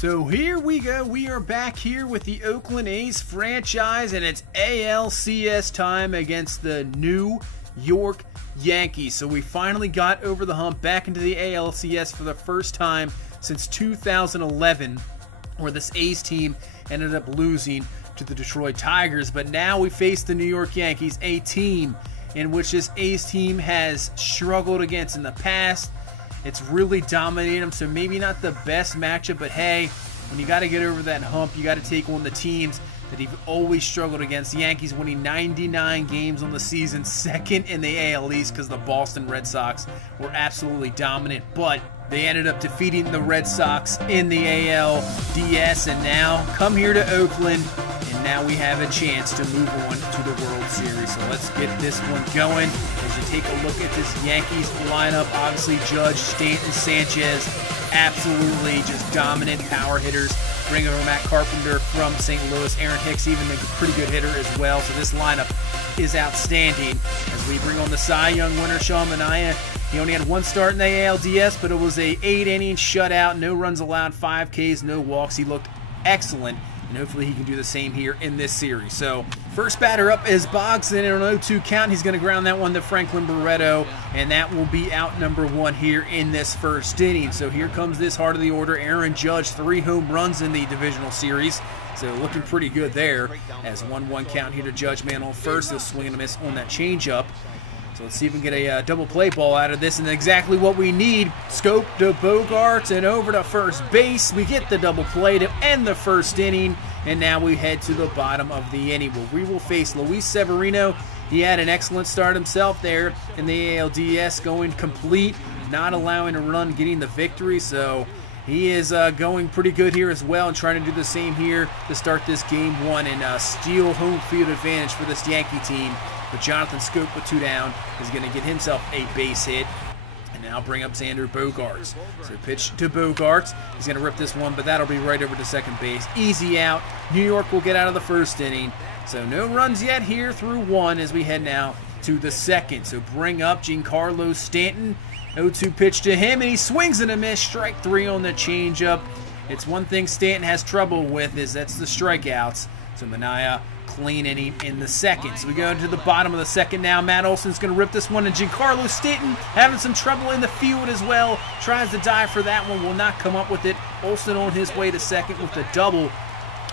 So here we go. We are back here with the Oakland A's franchise, and it's ALCS time against the New York Yankees. So we finally got over the hump back into the ALCS for the first time since 2011, where this A's team ended up losing to the Detroit Tigers. But now we face the New York Yankees, a team in which this A's team has struggled against in the past. It's really dominated them, so maybe not the best matchup, but hey, when you got to get over that hump, you got to take on the teams that you've always struggled against. The Yankees winning 99 games on the season, second in the AL East because the Boston Red Sox were absolutely dominant, but they ended up defeating the Red Sox in the ALDS, and now come here to Oakland, and now we have a chance to move on to the World Series. So let's get this one going. As you take a look at this Yankees lineup, obviously Judge, Stanton, Sanchez, absolutely just dominant power hitters. Bring over Matt Carpenter from St. Louis. Aaron Hicks, even a pretty good hitter as well. So this lineup is outstanding. As we bring on the Cy Young winner, Sean Manaea. He only had one start in the ALDS, but it was a 8-inning shutout, no runs allowed, 5 Ks, no walks. He looked excellent, and hopefully he can do the same here in this series. So first batter up is Boggs, and on an 0-2 count, he's going to ground that one to Franklin Barreto, and that will be out number 1 here in this first inning. So here comes this heart of the order. Aaron Judge, 3 home runs in the divisional series, so looking pretty good there. As 1-1 count here to Judge, man on first. He'll swing and a miss on that changeup. So let's see if we can get a double play ball out of this, and exactly what we need. Scope to Bogarts and over to first base. We get the double play to end the first inning, and now we head to the bottom of the inning where we will face Luis Severino. He had an excellent start himself there in the ALDS, going complete, not allowing a run, getting the victory. So he is going pretty good here as well, and trying to do the same here to start this game 1 and steal home field advantage for this Yankee team. But Jonathan Scope with 2 down is going to get himself a base hit. And now bring up Xander Bogaerts. So pitch to Bogaerts. He's going to rip this one, but that'll be right over to second base. Easy out. New York will get out of the first inning. So no runs yet here through 1 as we head now to the second. So bring up Giancarlo Stanton. 0-2 pitch to him, and he swings and a miss. Strike 3 on the changeup. It's one thing Stanton has trouble with, that's the strikeouts. So Manaea, clean inning in the second. So we go into the bottom of the second now. Matt Olson's going to rip this one, and Giancarlo Stanton having some trouble in the field as well. Tries to dive for that one, will not come up with it. Olson on his way to second with the double.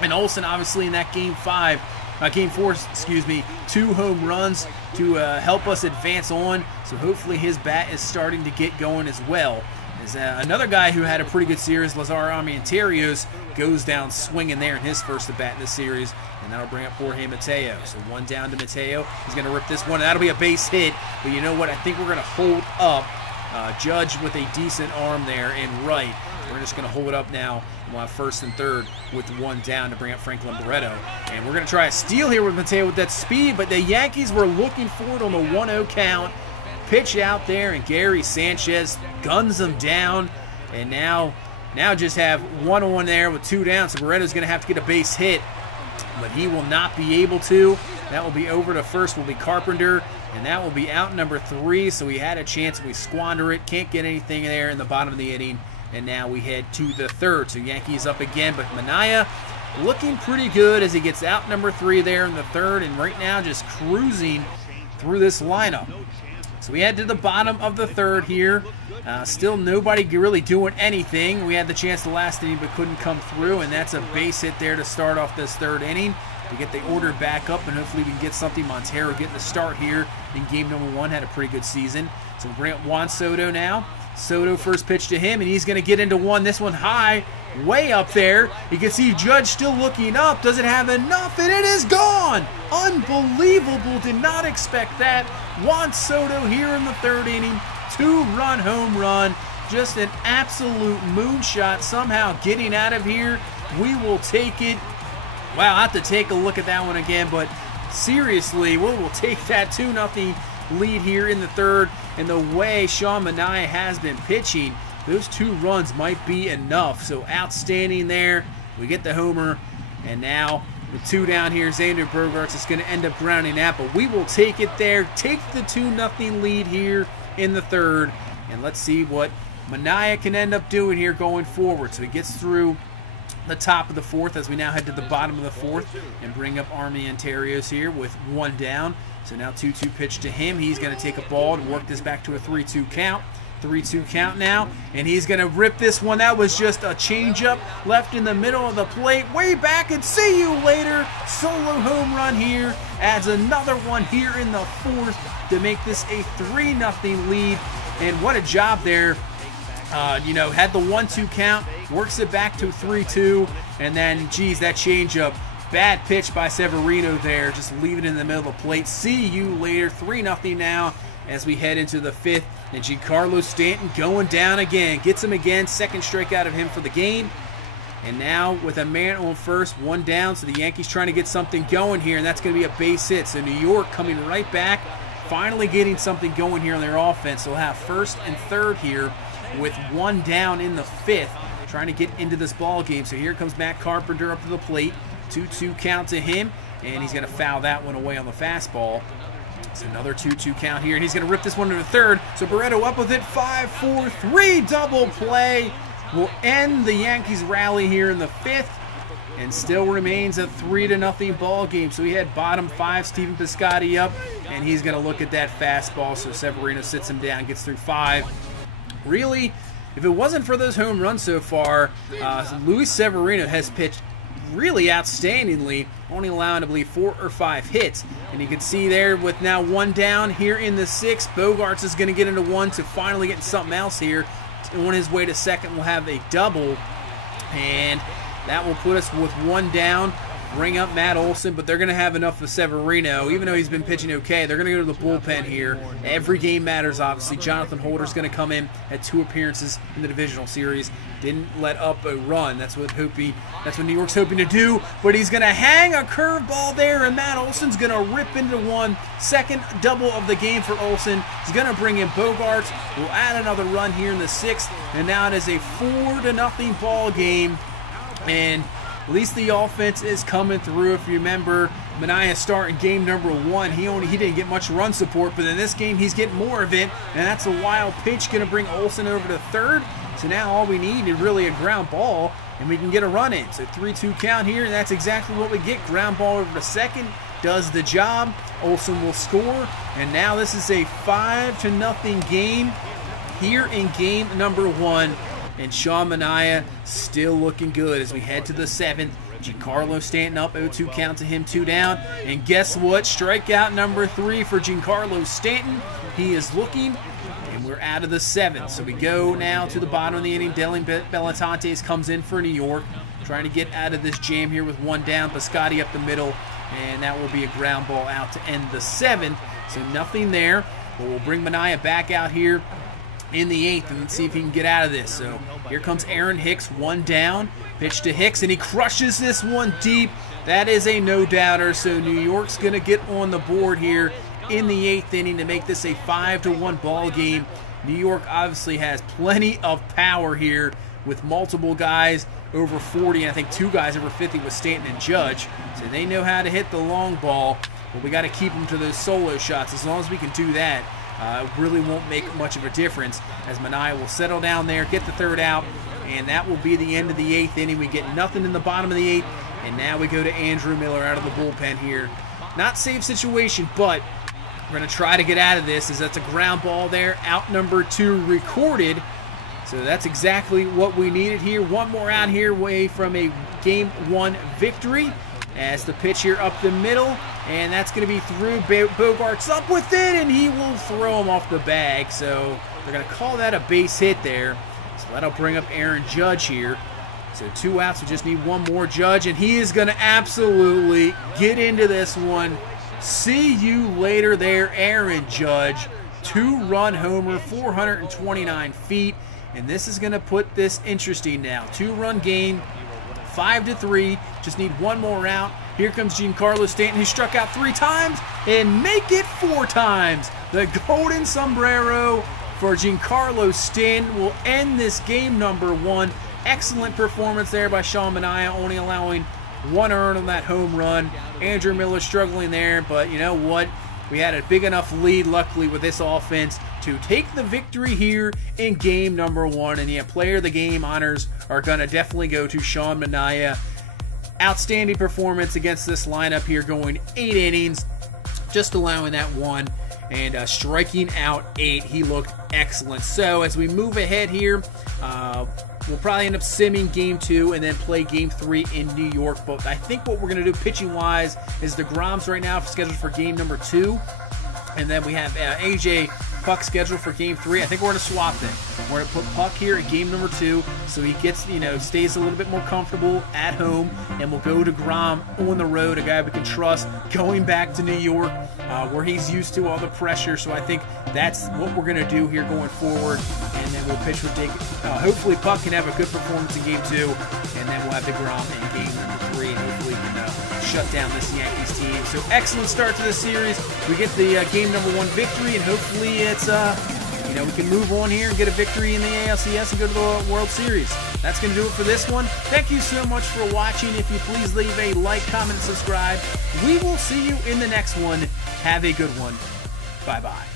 And Olson obviously in that game 4, excuse me, 2 home runs to help us advance on. So hopefully his bat is starting to get going as well. As another guy who had a pretty good series, Lazar Armenteros, goes down swinging there in his first at bat in this series, and that'll bring up Jorge Mateo. So 1 down to Mateo. He's going to rip this one, and that'll be a base hit. But you know what? I think we're going to hold up Judge with a decent arm there in right. We're just going to hold up now. We'll have first and third with 1 down to bring up Franklin Barreto. And we're going to try a steal here with Mateo with that speed, but the Yankees were looking for it on the 1-0 count. Pitch out there, and Gary Sanchez guns him down, and now just have 1-on there with 2 down. So Barreto's going to have to get a base hit, but he will not be able to. That will be over to first, will be Carpenter, and that will be out number 3. So we had a chance, we squander it, can't get anything there in the bottom of the inning, and now we head to the third. So Yankees up again, but Manaea looking pretty good as he gets out number 3 there in the third, and right now just cruising through this lineup. So we head to the bottom of the third here. Still nobody really doing anything. We had the chance the last inning but couldn't come through, and that's a base hit there to start off this third inning. We get the order back up, and hopefully we can get something. Montero getting the start here in game number 1. Had a pretty good season. So we bring up Juan Soto now. Soto first pitch to him, and he's going to get into one. This one high, way up there. You can see Judge still looking up. Does it have enough? And it is gone! Unbelievable. Did not expect that. Juan Soto here in the third inning. 2-run home run. Just an absolute moonshot. Somehow getting out of here. We will take it. Wow, I have to take a look at that one again, but seriously, we will take that 2-0 lead here in the third. And the way Sean Manaea has been pitching, those 2 runs might be enough. So outstanding there. We get the homer, and now with 2 down here, Xander Bogaerts is going to end up grounding out, but we will take it there. Take the 2-0 lead here in the third, and let's see what Manaea can end up doing here going forward. So he gets through the top of the fourth as we now head to the bottom of the fourth and bring up Armenteros here with one down. So now 2-2 pitch to him. He's going to take a ball and work this back to a 3-2 count. 3-2 count now, and he's going to rip this one. That was just a changeup left in the middle of the plate, way back, and see you later. Solo home run here, adds another one here in the fourth to make this a 3-0 lead. And what a job there. Had the 1-2 count, works it back to 3-2, and then, geez, that changeup. Bad pitch by Severino there, just leave it in the middle of the plate. See you later. 3-0 now as we head into the fifth. And Giancarlo Stanton going down again. Gets him again. Second strikeout of him for the game. And now with a man on first, one down. So the Yankees trying to get something going here. And that's going to be a base hit. So New York coming right back. Finally getting something going here on their offense. They'll have first and third here with one down in the fifth. Trying to get into this ball game. So here comes Matt Carpenter up to the plate. 2-2 count to him. And he's going to foul that one away on the fastball. It's another 2-2 count here, and he's going to rip this one to the third. So Barreto up with it, 5-4-3 double play will end the Yankees rally here in the fifth, and still remains a 3-0 ball game. So we had bottom five, Stephen Piscotty up, and he's going to look at that fastball. So Severino sits him down, gets through 5. Really, if it wasn't for those home runs so far, Luis Severino has pitched really outstandingly, only allowing, I believe, 4 or 5 hits. And you can see there with now one down here in the sixth, Bogaerts is going to get into one to finally get something else here. On his way to second, will have a double, and that will put us with one down. Bring up Matt Olson, but they're going to have enough of Severino. Even though he's been pitching okay, they're going to go to the bullpen here. Every game matters, obviously. Jonathan Holder's going to come in, had 2 appearances in the divisional series. Didn't let up a run. That's what New York's hoping to do. But he's going to hang a curveball there, and Matt Olson's going to rip into one. Second double of the game for Olson. He's going to bring in Bogaerts. We'll add another run here in the sixth, and now it is a 4-0 ball game. And at least the offense is coming through. If you remember, Manaea starting game number 1, he didn't get much run support, but in this game he's getting more of it, and that's a wild pitch going to bring Olson over to third. So now all we need is really a ground ball, and we can get a run in. So 3-2 count here, and that's exactly what we get. Ground ball over to second, does the job. Olson will score, and now this is a 5-0 game here in game number 1. And Sean Manaea still looking good as we head to the seventh. Giancarlo Stanton up, 0-2 count to him, 2 down. And guess what? Strikeout number 3 for Giancarlo Stanton. He is looking, and we're out of the seventh. So we go now to the bottom of the inning. Dylan Bellatantes comes in for New York, trying to get out of this jam here with one down. Piscotty up the middle, and that will be a ground ball out to end the seventh. So nothing there, but we'll bring Manaea back out here in the eighth, and let's see if he can get out of this. So here comes Aaron Hicks, one down, pitch to Hicks, and he crushes this one deep. That is a no-doubter. So New York's going to get on the board here in the eighth inning to make this a 5-1 ball game. New York obviously has plenty of power here with multiple guys over 40, and I think 2 guys over 50 with Stanton and Judge. So they know how to hit the long ball, but we got to keep them to those solo shots. As long as we can do that, it really won't make much of a difference, as Manaea will settle down there, get the third out, and that will be the end of the eighth inning. We get nothing in the bottom of the eighth, and now we go to Andrew Miller out of the bullpen here. Not safe situation, but we're going to try to get out of this, as that's a ground ball there. Out number 2 recorded, so that's exactly what we needed here. One more out here away from a Game 1 victory, as the pitch here up the middle, and that's going to be through. Bogaerts up with it, and he will throw him off the bag. So they're going to call that a base hit there. So that'll bring up Aaron Judge here. So 2 outs, we just need one more. Judge, and he is going to absolutely get into this one. See you later there, Aaron Judge. 2-run homer, 429 feet, and this is going to put this interesting now. 2-run game, 5-3. Just need one more out. Here comes Giancarlo Stanton, who struck out 3 times and make it 4 times. The golden sombrero for Giancarlo Stanton will end this game number 1. Excellent performance there by Sean Manaea, only allowing 1 earned on that home run. Andrew Miller struggling there, but you know what? We had a big enough lead, luckily, with this offense to take the victory here in game number 1. And yeah, player of the game honors are going to definitely go to Sean Manaea. Outstanding performance against this lineup here, going 8 innings, just allowing that 1, and striking out 8. He looked excellent. So as we move ahead here, we'll probably end up simming game 2 and then play game 3 in New York. But I think what we're going to do pitching-wise is DeGrom's right now scheduled for game number 2. And then we have AJ Puck scheduled for game 3. I think we're going to swap them. We're going to put Puck here at game number 2 so he gets, stays a little bit more comfortable at home. And we'll go to DeGrom on the road, a guy we can trust, going back to New York where he's used to all the pressure. So I think that's what we're going to do here going forward. And then we'll pitch with hopefully Puck can have a good performance in game 2. And then we'll have DeGrom in game number 3. And hopefully he can shut down this Yankees team. So excellent start to the series. We get the game number 1 victory, and hopefully it's we can move on here and get a victory in the ALCS and go to the World Series. That's going to do it for this one. Thank you so much for watching. If you please leave a like, comment, and subscribe. We will see you in the next one. Have a good one. Bye-bye.